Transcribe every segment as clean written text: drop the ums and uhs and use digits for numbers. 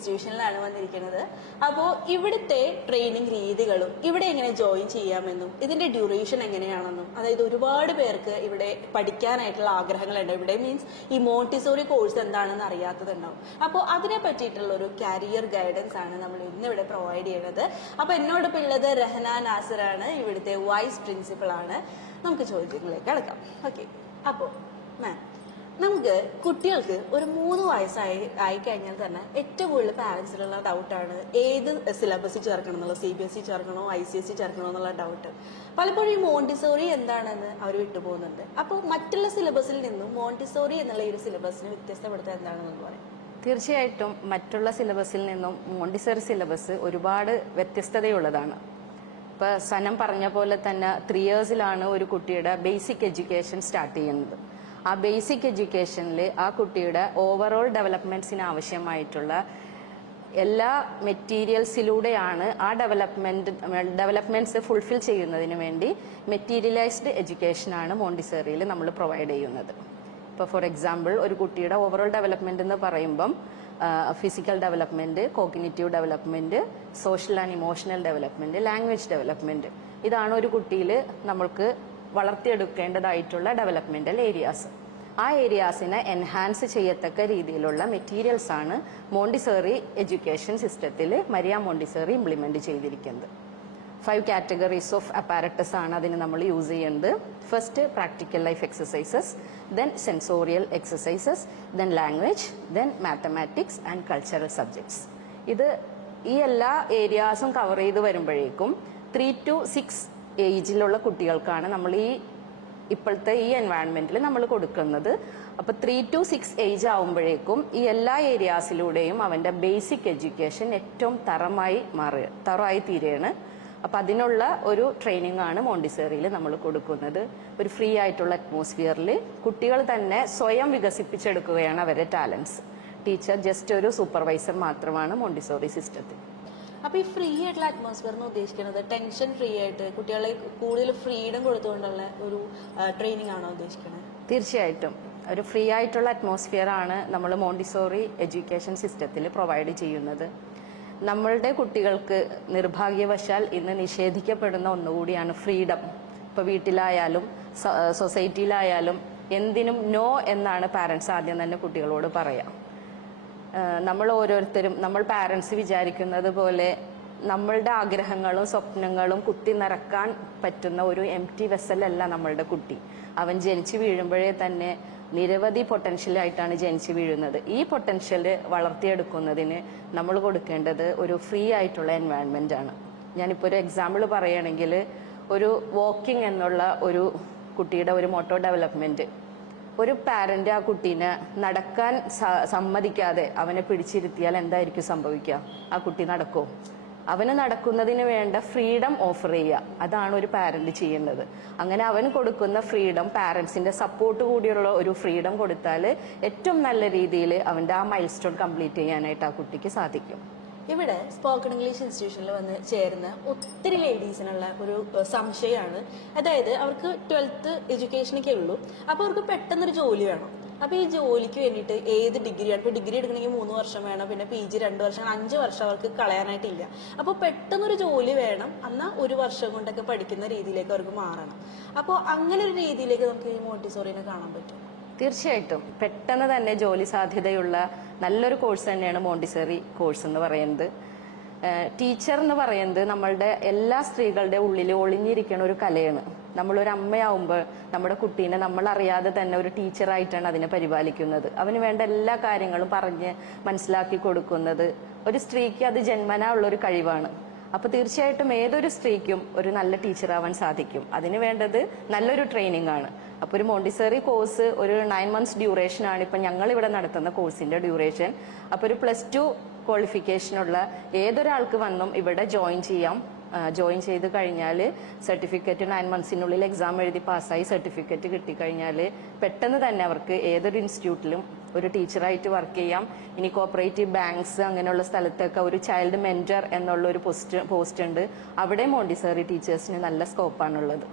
ഇൻസ്റ്റിറ്റ്യൂഷനിലാണ് വന്നിരിക്കുന്നത്. അപ്പോൾ ഇവിടുത്തെ ട്രെയിനിങ് രീതികളും ഇവിടെ എങ്ങനെ ജോയിൻ ചെയ്യാമെന്നും ഇതിന്റെ ഡ്യൂറേഷൻ എങ്ങനെയാണെന്നും, അതായത് ഒരുപാട് പേർക്ക് ഇവിടെ പഠിക്കാനായിട്ടുള്ള ആഗ്രഹങ്ങളുണ്ട്. ഇവിടെ മീൻസ് ഈ മോണ്ടിസോറി കോഴ്സ് എന്താണെന്ന് അറിയാത്തതുണ്ടാവും. അപ്പോൾ അതിനെ പറ്റിയിട്ടുള്ള ഒരു കരിയർ ഗൈഡൻസ് ആണ് നമ്മൾ ഇന്നിവിടെ പ്രൊവൈഡ് ചെയ്യുന്നത്. അപ്പോൾ എന്നോടൊപ്പം ഉള്ളത് രഹന നാസറാണ്, ഇവിടുത്തെ വൈസ് പ്രിൻസിപ്പൾ ആണ്. നമുക്ക് ചോദ്യങ്ങളിലേക്ക് കടക്കാം. ഓക്കെ, അപ്പോൾ മാം, നമുക്ക് കുട്ടികൾക്ക് ഒരു 3 വയസ്സായി കഴിഞ്ഞാൽ തന്നെ ഏറ്റവും കൂടുതൽ പാരൻസിലുള്ള ഡൗട്ടാണ് ഏത് സിലബസിൽ ചേർക്കണം എന്നുള്ളത്. CBSE ചേർക്കണോ ICSE ചേർക്കണോ എന്നുള്ള ഡൗട്ട്. പലപ്പോഴും ഈ മോണ്ടിസോറി എന്താണെന്ന് അവർ വിട്ടുപോകുന്നുണ്ട്. അപ്പോൾ മറ്റുള്ള സിലബസിൽ നിന്നും മോണ്ടിസോറി എന്നുള്ള ഈ ഒരു സിലബസിന് വ്യത്യസ്തപ്പെടുത്താൻ എന്താണെന്ന് പറയാം? തീർച്ചയായിട്ടും മറ്റുള്ള സിലബസിൽ നിന്നും മോണ്ടിസോറി സിലബസ് ഒരുപാട് വ്യത്യസ്തതയുള്ളതാണ്. ഇപ്പോൾ സനം പറഞ്ഞ പോലെ തന്നെ 3 ഇയേഴ്സിലാണ് ഒരു കുട്ടിയുടെ ബേസിക് എഡ്യൂക്കേഷൻ സ്റ്റാർട്ട് ചെയ്യുന്നത്. ആ ബേസിക് എഡ്യൂക്കേഷനിൽ ആ കുട്ടിയുടെ ഓവറോൾ ഡെവലപ്മെൻറ്റ്സിന് ആവശ്യമായിട്ടുള്ള എല്ലാ മെറ്റീരിയൽസിലൂടെയാണ് ആ ഡെവലപ്മെൻറ്റ്സ് ഫുൾഫിൽ ചെയ്യുന്നതിന് വേണ്ടി മെറ്റീരിയലൈസ്ഡ് എഡ്യൂക്കേഷനാണ് മോണ്ടിസോറിയിൽ നമ്മൾ പ്രൊവൈഡ് ചെയ്യുന്നത്. ഇപ്പോൾ ഫോർ എക്സാമ്പിൾ ഒരു കുട്ടിയുടെ ഓവറോൾ ഡെവലപ്മെൻറ്റ് എന്ന് പറയുമ്പം physical development, cognitive development, social and emotional development, language development, ഇതാണ് ഒരു കുട്ടിയിൽ നമ്മൾക്ക് വളർത്തിയെടുക്കേണ്ടതായിട്ടുള്ള ഡെവലപ്മെൻ്റൽ ഏരിയാസ്. ആ ഏരിയാസിനെ എൻഹാൻസ് ചെയ്യത്തക്ക രീതിയിലുള്ള മെറ്റീരിയൽസ് ആണ് മോണ്ടിസോറി എഡ്യൂക്കേഷൻ സിസ്റ്റത്തിൽ മരിയ മോണ്ടിസോറി ഇംപ്ലിമെൻറ്റ് ചെയ്തിരിക്കുന്നത്. 5 കാറ്റഗറീസ് ഓഫ് അപ്പാരറ്റസ് ആണ് അതിന് നമ്മൾ യൂസ് ചെയ്യുന്നത്. First practical life exercises, then sensorial exercises, then language, then mathematics and cultural subjects. ഈ എല്ലാ ഏരിയാസും കവർ ചെയ്ത് വരുമ്പോഴേക്കും 3 to 6 ഏജിലുള്ള കുട്ടികൾക്കാണ് നമ്മൾ ഇപ്പോഴത്തെ ഈ എൻവയൺമെൻറ്റിൽ നമ്മൾ കൊടുക്കുന്നത്. അപ്പോൾ 3 to 6 ഏജ് ആവുമ്പോഴേക്കും ഈ എല്ലാ ഏരിയാസിലൂടെയും അവൻ്റെ ബേസിക് എഡ്യൂക്കേഷൻ ഏറ്റവും തറമായി തീരുകയാണ്. അപ്പം അതിനുള്ള ഒരു ട്രെയിനിങ് ആണ് മോണ്ടിസോറിയിൽ നമ്മൾ കൊടുക്കുന്നത്. ഒരു ഫ്രീ ആയിട്ടുള്ള അറ്റ്മോസ്ഫിയറിൽ കുട്ടികൾ തന്നെ സ്വയം വികസിപ്പിച്ചെടുക്കുകയാണ് അവരുടെ ടാലൻസ്. ടീച്ചർ ജസ്റ്റ് ഒരു സൂപ്പർവൈസർ മാത്രമാണ് മോണ്ടിസോറി സിസ്റ്റത്തിൽ. അപ്പോൾ ഈ ഫ്രീ ആയിട്ടുള്ള അറ്റ്മോസ്ഫിയർ എന്ന് ഉദ്ദേശിക്കുന്നത് ടെൻഷൻ ഫ്രീ ആയിട്ട് കുട്ടികളെ കൂടുതൽ ഫ്രീഡം കൊടുത്തുകൊണ്ടുള്ള ഒരു ട്രെയിനിങ് ആണോ ഉദ്ദേശിക്കുന്നത്? തീർച്ചയായിട്ടും ഒരു ഫ്രീ ആയിട്ടുള്ള അറ്റ്മോസ്ഫിയർ ആണ് നമ്മൾ മോണ്ടിസോറി എഡ്യൂക്കേഷൻ സിസ്റ്റത്തിൽ പ്രൊവൈഡ് ചെയ്യുന്നത്. നമ്മളുടെ കുട്ടികൾക്ക് നിർഭാഗ്യവശാൽ ഇന്ന് നിഷേധിക്കപ്പെടുന്ന ഒന്നുകൂടിയാണ് ഫ്രീഡം. ഇപ്പോൾ വീട്ടിലായാലും സൊസൈറ്റിയിലായാലും എന്തിനും നോ എന്നാണ് പാരൻസ് ആദ്യം തന്നെ കുട്ടികളോട് പറയാം. നമ്മൾ ഓരോരുത്തരും നമ്മൾ പാരൻസ് വിചാരിക്കുന്നത് പോലെ നമ്മളുടെ ആഗ്രഹങ്ങളും സ്വപ്നങ്ങളും കുത്തി നിറക്കാൻ പറ്റുന്ന ഒരു എംപ്റ്റി വെസലല്ല നമ്മളുടെ കുട്ടി. അവൻ ജനിച്ചു വീഴുമ്പോഴേ തന്നെ നിരവധി പൊട്ടൻഷ്യലായിട്ടാണ് ജനിച്ചു വീഴുന്നത്. ഈ പൊട്ടൻഷ്യൽ വളർത്തിയെടുക്കുന്നതിന് നമ്മൾ കൊടുക്കേണ്ടത് ഒരു ഫ്രീ ആയിട്ടുള്ള എൻവയൺമെൻ്റ് ആണ്. ഞാനിപ്പോൾ ഒരു എക്സാമ്പിൾ പറയുകയാണെങ്കിൽ, ഒരു വാക്കിംഗ് എന്നുള്ള ഒരു കുട്ടിയുടെ ഒരു മോട്ടോ ഡെവലപ്മെൻറ്റ്, ഒരു പാരൻ്റ് ആ കുട്ടീനെ നടക്കാൻ സമ്മതിക്കാതെ അവനെ പിടിച്ചിരുത്തിയാൽ എന്തായിരിക്കും സംഭവിക്കുക? ആ കുട്ടി നടക്കുമോ? അവന് നടക്കുന്നതിന് വേണ്ട ഫ്രീഡം ഓഫർ ചെയ്യുക, അതാണ് ഒരു പാരന്റ് ചെയ്യേണ്ടത്. അങ്ങനെ അവൻ കൊടുക്കുന്ന ഫ്രീഡം, പാരന്റ്സിന്റെ സപ്പോർട്ട് കൂടിയുള്ള ഒരു ഫ്രീഡം കൊടുത്താൽ ഏറ്റവും നല്ല രീതിയിൽ അവൻ്റെ ആ മൈൽ സ്റ്റോൺ കംപ്ലീറ്റ് ചെയ്യാനായിട്ട് ആ കുട്ടിക്ക് സാധിക്കും. ഇവിടെ സ്പോക്കൺ ഇംഗ്ലീഷ് ഇൻസ്റ്റിറ്റ്യൂഷനിൽ വന്ന് ചേരുന്ന ഒത്തിരി ലേഡീസിനുള്ള ഒരു സംശയമാണ്. അതായത് അവർക്ക് 12th എഡ്യൂക്കേഷനൊക്കെ ഉള്ളൂ, അപ്പോൾ അവർക്ക് പെട്ടെന്നൊരു ജോലി വേണം. അപ്പോൾ ഈ ജോലിക്ക് വേണ്ടിയിട്ട് ഏത് ഡിഗ്രിയാണ്? ഇപ്പോൾ ഡിഗ്രി എടുക്കണമെങ്കിൽ 3 വർഷം വേണം, പിന്നെ PG 2 വർഷം, 5 വർഷം അവർക്ക് കളയാനായിട്ടില്ല. അപ്പോൾ പെട്ടെന്നൊരു ജോലി വേണം, എന്നാൽ 1 വർഷം കൊണ്ടൊക്കെ പഠിക്കുന്ന രീതിയിലേക്ക് അവർക്ക് മാറണം. അപ്പോൾ അങ്ങനെ ഒരു രീതിയിലേക്ക് നമുക്ക് ഈ മോണ്ടിസോറിനെ കാണാൻ പറ്റും. തീർച്ചയായിട്ടും പെട്ടെന്ന് തന്നെ ജോലി സാധ്യതയുള്ള നല്ലൊരു കോഴ്സ് തന്നെയാണ് മോണ്ടിസോറി കോഴ്സ് എന്ന് പറയുന്നത്. ടീച്ചർ എന്ന് പറയുന്നത് നമ്മളുടെ എല്ലാ സ്ത്രീകളുടെ ഉള്ളിൽ ഒളിഞ്ഞിരിക്കുന്ന ഒരു കലയാണ്. നമ്മളൊരു അമ്മയാവുമ്പോൾ നമ്മുടെ കുട്ടീനെ നമ്മളറിയാതെ തന്നെ ഒരു ടീച്ചറായിട്ടാണ് അതിനെ പരിപാലിക്കുന്നത്. അവന് വേണ്ട എല്ലാ കാര്യങ്ങളും പറഞ്ഞ് മനസ്സിലാക്കി കൊടുക്കുന്നത് ഒരു സ്ത്രീക്ക് അത് ജന്മനാ ഉള്ളൊരു കഴിവാണ്. അപ്പോൾ തീർച്ചയായിട്ടും ഏതൊരു സ്ത്രീക്കും ഒരു നല്ല ടീച്ചറാവാൻ സാധിക്കും. അതിന് വേണ്ടത് നല്ലൊരു ട്രെയിനിങ് ആണ്. അപ്പോൾ ഒരു മോണ്ടിസോറി കോഴ്സ് ഒരു 9 months ഡ്യൂറേഷനാണ് ഇപ്പം ഞങ്ങളിവിടെ നടത്തുന്ന കോഴ്സിൻ്റെ ഡ്യൂറേഷൻ. അപ്പോൾ ഒരു +2 ക്വാളിഫിക്കേഷനുള്ള ഏതൊരാൾക്ക് വന്നും ഇവിടെ ജോയിൻ ചെയ്യാം. ജോയിൻ ചെയ്ത് കഴിഞ്ഞാൽ സർട്ടിഫിക്കറ്റ് 9 monthsനുള്ളിൽ എക്സാം എഴുതി പാസ്സായി സർട്ടിഫിക്കറ്റ് കിട്ടിക്കഴിഞ്ഞാൽ പെട്ടെന്ന് തന്നെ അവർക്ക് ഏതൊരു ഇൻസ്റ്റിറ്റ്യൂട്ടിലും ഒരു ടീച്ചറായിട്ട് വർക്ക് ചെയ്യാം. ഇനി കോപ്പറേറ്റീവ് ബാങ്ക്സ് അങ്ങനെയുള്ള സ്ഥലത്തൊക്കെ ഒരു ചൈൽഡ് മെൻറ്റർ എന്നുള്ള ഒരു പോസ്റ്റ് ഉണ്ട്. അവിടെ മോണ്ടിസോറി ടീച്ചേഴ്സിന് നല്ല സ്കോപ്പാണുള്ളത്.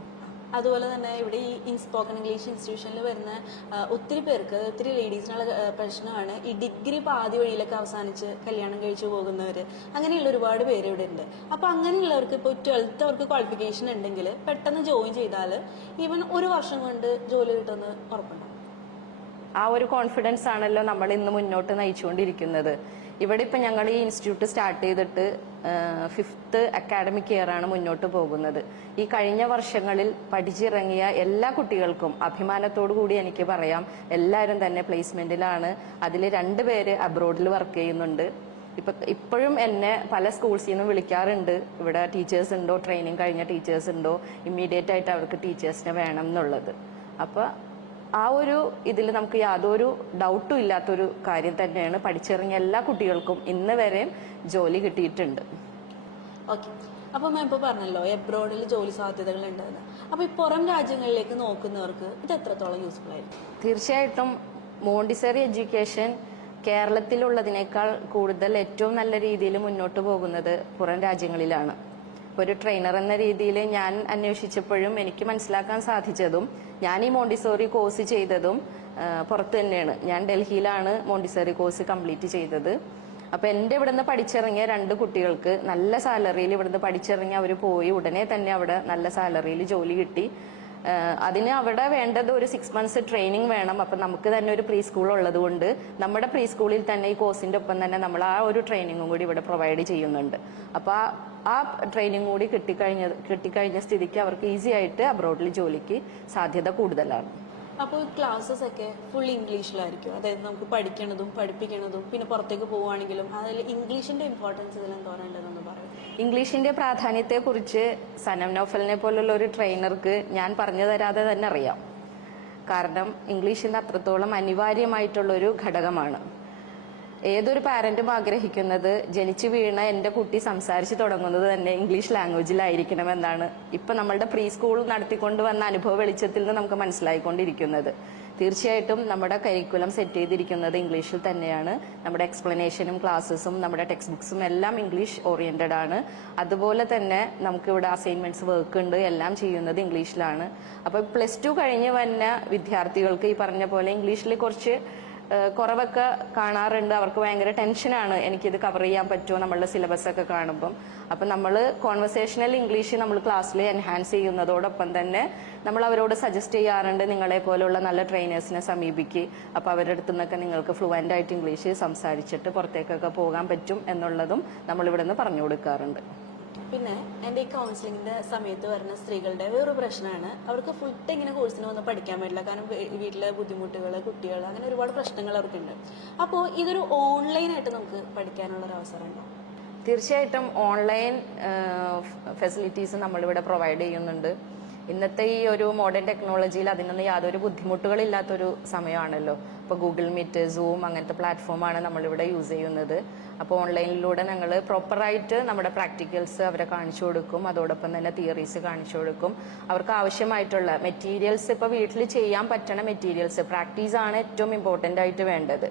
അതുപോലെ തന്നെ ഇവിടെ ഈ സ്പോക്കൺ ഇംഗ്ലീഷ് ഇൻസ്റ്റിറ്റ്യൂഷനിൽ വരുന്ന ഒത്തിരി പേർക്ക്, ഒത്തിരി ലേഡീസിനുള്ള പ്രശ്നമാണ് ഈ ഡിഗ്രി പാതി വഴിയിലൊക്കെ അവസാനിച്ച് കല്യാണം കഴിച്ചു പോകുന്നവർ. അങ്ങനെയുള്ള ഒരുപാട് പേര് ഇവിടെ ഉണ്ട്. അപ്പോൾ അങ്ങനെയുള്ളവർക്ക് ഇപ്പോൾ 12th അവർക്ക് ക്വാളിഫിക്കേഷൻ ഉണ്ടെങ്കിൽ പെട്ടെന്ന് ജോയിൻ ചെയ്താൽ ഈവൻ ഒരു വർഷം കൊണ്ട് ജോലി കിട്ടുമെന്ന് ഉറപ്പുണ്ടാവും. ആ ഒരു കോൺഫിഡൻസ് ആണല്ലോ നമ്മൾ ഇന്ന് മുന്നോട്ട് നയിച്ചുകൊണ്ടിരിക്കുന്നത്. ഇവിടെ ഇപ്പം ഞങ്ങൾ ഈ ഇൻസ്റ്റിറ്റ്യൂട്ട് സ്റ്റാർട്ട് ചെയ്തിട്ട് 5th അക്കാഡമിക് ഇയർ ആണ് മുന്നോട്ട് പോകുന്നത്. ഈ കഴിഞ്ഞ വർഷങ്ങളിൽ പഠിച്ചിറങ്ങിയ എല്ലാ കുട്ടികൾക്കും അഭിമാനത്തോടു കൂടി എനിക്ക് പറയാം, എല്ലാവരും തന്നെ പ്ലേസ്മെന്റിലാണ്. അതിൽ 2 പേര് അബ്രോഡിൽ വർക്ക് ചെയ്യുന്നുണ്ട്. ഇപ്പോഴും എന്നെ പല സ്കൂൾസിൽ നിന്നും വിളിക്കാറുണ്ട്, ഇവിടെ ടീച്ചേഴ്സ് ഉണ്ടോ, ട്രെയിനിങ് കഴിഞ്ഞ ടീച്ചേഴ്സ് ഉണ്ടോ, ഇമ്മീഡിയറ്റ് ആയിട്ട് അവർക്ക് ടീച്ചേഴ്സിനെ വേണം എന്നുള്ളത്. അപ്പോൾ ആ ഒരു ഇതിൽ നമുക്ക് യാതൊരു ഡൗട്ടും ഇല്ലാത്തൊരു കാര്യം തന്നെയാണ്. പഠിച്ചിറങ്ങിയ എല്ലാ കുട്ടികൾക്കും ഇന്ന് വരെയും ജോലി കിട്ടിയിട്ടുണ്ട്. ഓക്കെ, അപ്പോൾ മാം ഇപ്പോൾ പറഞ്ഞല്ലോ എബ്രോഡിൽ ജോലി സാധ്യതകൾ ഉണ്ടെന്ന്. അപ്പോൾ ഈ പുറം രാജ്യങ്ങളിലേക്ക് നോക്കുന്നവർക്ക് ഇത് എത്രത്തോളം യൂസ്ഫുൾ ആയിരിക്കും? തീർച്ചയായിട്ടും മോണ്ടിസറി എഡ്യൂക്കേഷൻ കേരളത്തിലുള്ളതിനേക്കാൾ കൂടുതൽ ഏറ്റവും നല്ല രീതിയിൽ മുന്നോട്ട് പോകുന്നത് പുറം രാജ്യങ്ങളിലാണ്. ഒരു ട്രെയിനർ എന്ന രീതിയിൽ ഞാൻ അന്വേഷിച്ചപ്പോഴും എനിക്ക് മനസ്സിലാക്കാൻ സാധിച്ചതും, ഞാൻ ഈ മോണ്ടിസോറി കോഴ്സ് ചെയ്തതും പുറത്ത് തന്നെയാണ്. ഞാൻ ഡൽഹിയിലാണ് മോണ്ടിസോറി കോഴ്സ് കംപ്ലീറ്റ് ചെയ്തത്. അപ്പോൾ എൻ്റെ ഇവിടുന്ന് പഠിച്ചിറങ്ങിയ 2 കുട്ടികൾക്ക് നല്ല സാലറിയിൽ ഇവിടുന്ന് പഠിച്ചിറങ്ങി അവർ പോയി ഉടനെ തന്നെ അവിടെ നല്ല സാലറിയിൽ ജോലി കിട്ടി. അതിന് അവിടെ വേണ്ടത് ഒരു 6 months ട്രെയിനിങ് വേണം. അപ്പം നമുക്ക് തന്നെ ഒരു പ്രീ സ്കൂൾ ഉള്ളത് കൊണ്ട് നമ്മുടെ പ്രീ സ്കൂളിൽ തന്നെ ഈ കോഴ്സിൻ്റെ ഒപ്പം തന്നെ നമ്മൾ ആ ഒരു ട്രെയിനിങ്ങും കൂടി ഇവിടെ പ്രൊവൈഡ് ചെയ്യുന്നുണ്ട്. അപ്പോൾ ആ ട്രെയിനിങ് കൂടി കിട്ടിക്കഴിഞ്ഞ സ്ഥിതിക്ക് അവർക്ക് ഈസി ആയിട്ട് അബ്രോഡിൽ ജോലിക്ക് സാധ്യത കൂടുതലാണ്. അപ്പോൾ ക്ലാസ്സസ് ഒക്കെ ഫുൾ ഇംഗ്ലീഷിലായിരിക്കും, അതായത് നമുക്ക് പഠിക്കണതും പഠിപ്പിക്കണതും പിന്നെ പുറത്തേക്ക് പോവുകയാണെങ്കിലും അതിൽ ഇംഗ്ലീഷിന്റെ ഇമ്പോർട്ടൻസ് ഇതിലും തോന്നേണ്ടതെന്ന് പറയും. ഇംഗ്ലീഷിന്റെ പ്രാധാന്യത്തെക്കുറിച്ച് സനം നൗഫലിനെ പോലുള്ള ഒരു ട്രെയിനർക്ക് ഞാൻ പറഞ്ഞു തരാതെ തന്നെ അറിയാം. കാരണം ഇംഗ്ലീഷ് ഇന്ന് അത്രത്തോളം അനിവാര്യമായിട്ടുള്ളൊരു ഘടകമാണ്. ഏതൊരു പാരന്റും ആഗ്രഹിക്കുന്നത് ജനിച്ചു വീണ എൻ്റെ കുട്ടി സംസാരിച്ച് തുടങ്ങുന്നത് തന്നെ ഇംഗ്ലീഷ് ലാംഗ്വേജിലായിരിക്കണമെന്നാണ് ഇപ്പം നമ്മളുടെ പ്രീ സ്കൂൾ നടത്തിക്കൊണ്ട് വന്ന അനുഭവ വെളിച്ചത്തിൽ നിന്ന് നമുക്ക് മനസ്സിലായിക്കൊണ്ടിരിക്കുന്നത്. തീർച്ചയായിട്ടും നമ്മുടെ കരിക്കുലം സെറ്റ് ചെയ്തിരിക്കുന്നത് ഇംഗ്ലീഷിൽ തന്നെയാണ്. നമ്മുടെ എക്സ്പ്ലനേഷനും ക്ലാസ്സസും നമ്മുടെ ടെക്സ്റ്റ് ബുക്സും എല്ലാം ഇംഗ്ലീഷ് ഓറിയന്റഡ് ആണ്. അതുപോലെ തന്നെ നമുക്കിവിടെ അസൈൻമെന്റ്സ് വർക്ക് ഉണ്ട്, എല്ലാം ചെയ്യുന്നത് ഇംഗ്ലീഷിലാണ്. അപ്പോൾ +2 കഴിഞ്ഞ് വന്ന വിദ്യാർത്ഥികൾക്ക് ഈ പറഞ്ഞ പോലെ ഇംഗ്ലീഷിൽ കുറച്ച് കുറവൊക്കെ കാണാറുണ്ട്. അവർക്ക് ഭയങ്കര ടെൻഷനാണ്, എനിക്കിത് കവർ ചെയ്യാൻ പറ്റുമോ നമ്മളുടെ സിലബസ് ഒക്കെ കാണുമ്പം. അപ്പം നമ്മൾ കോൺവെർസേഷണൽ ഇംഗ്ലീഷ് നമ്മൾ ക്ലാസ്സിൽ എൻഹാൻസ് ചെയ്യുന്നതോടൊപ്പം തന്നെ നമ്മൾ അവരോട് സജസ്റ്റ് ചെയ്യാറുണ്ട്, നിങ്ങളെ പോലുള്ള നല്ല ട്രെയിനേഴ്സിനെ സമീപിക്കുക. അപ്പോൾ അവരുടെ അടുത്തു നിന്നൊക്കെ നിങ്ങൾക്ക് ഫ്ലുവൻ്റ് ആയിട്ട് ഇംഗ്ലീഷ് സംസാരിച്ചിട്ട് പുറത്തേക്കൊക്കെ പോകാൻ പറ്റും എന്നുള്ളതും നമ്മളിവിടെ നിന്ന് പറഞ്ഞു കൊടുക്കാറുണ്ട്. പിന്നെ എൻ്റെ ഈ കൗൺസിലിങ്ങിന്റെ സമയത്ത് വരുന്ന സ്ത്രീകളുടെ വേറൊരു പ്രശ്നമാണ്, അവർക്ക് ഫുൾ ടൈം ഇങ്ങനെ കോഴ്സിന് വന്ന് പഠിക്കാൻ പറ്റില്ല. കാരണം വീട്ടിലെ ബുദ്ധിമുട്ടുകൾ, കുട്ടികൾ, അങ്ങനെ ഒരുപാട് പ്രശ്നങ്ങൾ അവർക്കുണ്ട്. അപ്പോൾ ഇതൊരു ഓൺലൈനായിട്ട് നമുക്ക് പഠിക്കാനുള്ള ഒരു അവസരം ഉണ്ടോ? തീർച്ചയായിട്ടും ഓൺലൈൻ ഫെസിലിറ്റീസ് നമ്മളിവിടെ പ്രൊവൈഡ് ചെയ്യുന്നുണ്ട്. ഇന്നത്തെ ഈ ഒരു മോഡേൺ ടെക്നോളജിയിൽ അതിനൊന്നും യാതൊരു ബുദ്ധിമുട്ടുകളില്ലാത്തൊരു സമയമാണല്ലോ. ഇപ്പോൾ ഗൂഗിൾ മീറ്റ്, സൂം അങ്ങനത്തെ പ്ലാറ്റ്ഫോമാണ് നമ്മളിവിടെ യൂസ് ചെയ്യുന്നത്. അപ്പോൾ ഓൺലൈനിലൂടെ ഞങ്ങൾ പ്രോപ്പറായിട്ട് നമ്മുടെ പ്രാക്ടിക്കൽസ് അവരെ കാണിച്ചു കൊടുക്കും, അതോടൊപ്പം തന്നെ തിയറീസ് കാണിച്ചു കൊടുക്കും. അവർക്ക് ആവശ്യമായിട്ടുള്ള മെറ്റീരിയൽസ്, ഇപ്പോൾ വീട്ടിൽ ചെയ്യാൻ പറ്റണ മെറ്റീരിയൽസ്, പ്രാക്ടീസാണ് ഏറ്റവും ഇമ്പോർട്ടൻ്റ് ആയിട്ട് വേണ്ടത്.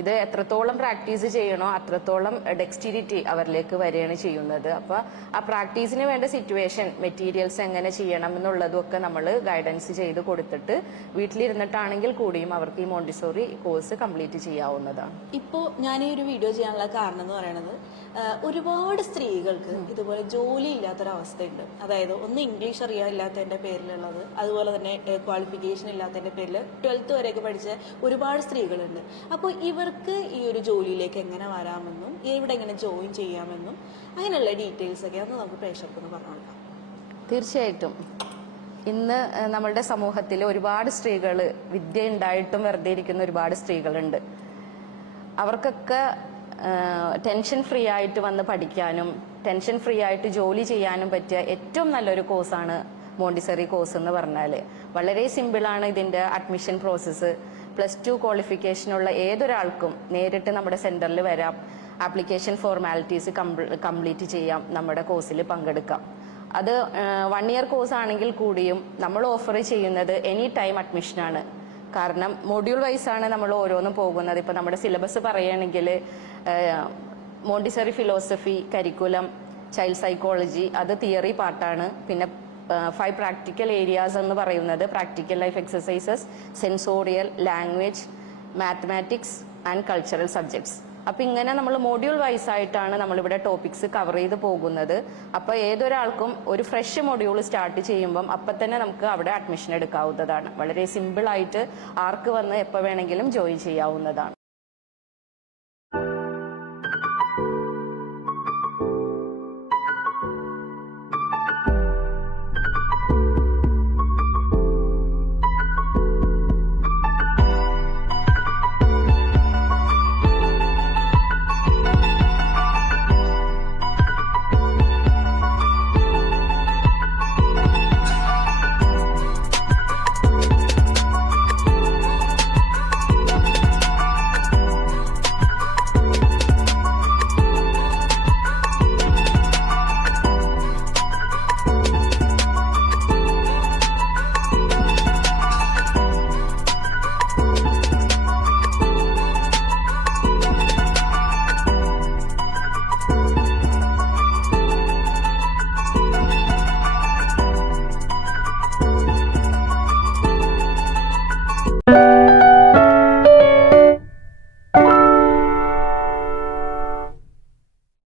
ഇത് എത്രത്തോളം പ്രാക്ടീസ് ചെയ്യണോ അത്രത്തോളം ഡെക്സ്റ്റിരിറ്റി അവരിലേക്ക് വരികയാണ് ചെയ്യുന്നത്. അപ്പോൾ ആ പ്രാക്ടീസിന് വേണ്ട സിറ്റുവേഷൻ, മെറ്റീരിയൽസ് എങ്ങനെ ചെയ്യണം എന്നുള്ളതും ഒക്കെ നമ്മൾ ഗൈഡൻസ് ചെയ്ത് കൊടുത്തിട്ട് വീട്ടിലിരുന്നിട്ടാണെങ്കിൽ കൂടിയും അവർക്ക് ഈ മോണ്ടിസോറി കോഴ്സ് കംപ്ലീറ്റ് ചെയ്യാവുന്നതാണ്. ഇപ്പോൾ ഞാൻ ഈ ഒരു വീഡിയോ ചെയ്യാനുള്ള കാരണം എന്ന് പറയുന്നത്, ഒരുപാട് സ്ത്രീകൾക്ക് ഇതുപോലെ ജോലി ഇല്ലാത്തൊരവസ്ഥയുണ്ട്. അതായത് ഒന്ന് ഇംഗ്ലീഷ് അറിയാനില്ലാത്തതിൻ്റെ പേരിലുള്ളത്, അതുപോലെ തന്നെ ക്വാളിഫിക്കേഷൻ ഇല്ലാത്തതിൻ്റെ പേരിൽ 12th വരെയൊക്കെ പഠിച്ച ഒരുപാട് സ്ത്രീകളുണ്ട്. അപ്പോൾ ഇവർക്ക് ഈ ഒരു ജോലിയിലേക്ക് എങ്ങനെ വരാമെന്നും ഇവിടെ എങ്ങനെ ജോയിൻ ചെയ്യാമെന്നും അങ്ങനെയുള്ള ഡീറ്റെയിൽസ് ഒക്കെ ഒന്ന് നമുക്ക് പ്രേക്ഷകർക്ക് പറഞ്ഞു കൊടുക്കാം. തീർച്ചയായിട്ടും ഇന്ന് നമ്മളുടെ സമൂഹത്തിൽ ഒരുപാട് സ്ത്രീകൾ, വിദ്യ ഉണ്ടായിട്ടും വെറുതെ ഇരിക്കുന്ന ഒരുപാട് സ്ത്രീകളുണ്ട്. അവർക്കൊക്കെ ടെൻഷൻ ഫ്രീ ആയിട്ട് വന്ന് പഠിക്കാനും ടെൻഷൻ ഫ്രീ ആയിട്ട് ജോലി ചെയ്യാനും പറ്റിയ ഏറ്റവും നല്ലൊരു കോഴ്സാണ് മോണ്ടിസറി കോഴ്സ് എന്ന് പറഞ്ഞാൽ. വളരെ സിമ്പിളാണ് ഇതിൻ്റെ അഡ്മിഷൻ പ്രോസസ്സ്. +2 ക്വാളിഫിക്കേഷനുള്ള ഏതൊരാൾക്കും നേരിട്ട് നമ്മുടെ സെൻറ്ററിൽ വരാം, ആപ്ലിക്കേഷൻ ഫോർമാലിറ്റീസ് കംപ്ലീറ്റ് ചെയ്യാം, നമ്മുടെ കോഴ്സിൽ പങ്കെടുക്കാം. അത് 1 year കോഴ്സ് ആണെങ്കിൽ കൂടിയും നമ്മൾ ഓഫർ ചെയ്യുന്നത് എനി ടൈം അഡ്മിഷനാണ്. കാരണം മൊഡ്യൂൾ വൈസാണ് നമ്മൾ ഓരോന്നും പോകുന്നത്. ഇപ്പോൾ നമ്മുടെ സിലബസ് പറയുകയാണെങ്കിൽ Montessori philosophy, curriculum, child psychology, അത് തിയറി പാർട്ടാണ്. പിന്നെ 5 പ്രാക്ടിക്കൽ ഏരിയാസ് എന്ന് പറയുന്നത് practical life exercises, sensorial, language, mathematics and cultural subjects. അപ്പം ഇങ്ങനെ നമ്മൾ മോഡ്യൂൾ വൈസ് ആയിട്ടാണ് നമ്മളിവിടെ ടോപ്പിക്സ് കവർ ചെയ്ത് പോകുന്നത്. അപ്പോൾ ഏതൊരാൾക്കും ഒരു ഫ്രഷ് മൊഡ്യൂൾ സ്റ്റാർട്ട് ചെയ്യുമ്പം അപ്പം തന്നെ നമുക്ക് അവിടെ അഡ്മിഷൻ എടുക്കാവുന്നതാണ്. വളരെ സിമ്പിളായിട്ട് ആർക്ക് വന്ന് എപ്പോൾ വേണമെങ്കിലും ജോയിൻ ചെയ്യാവുന്നതാണ്.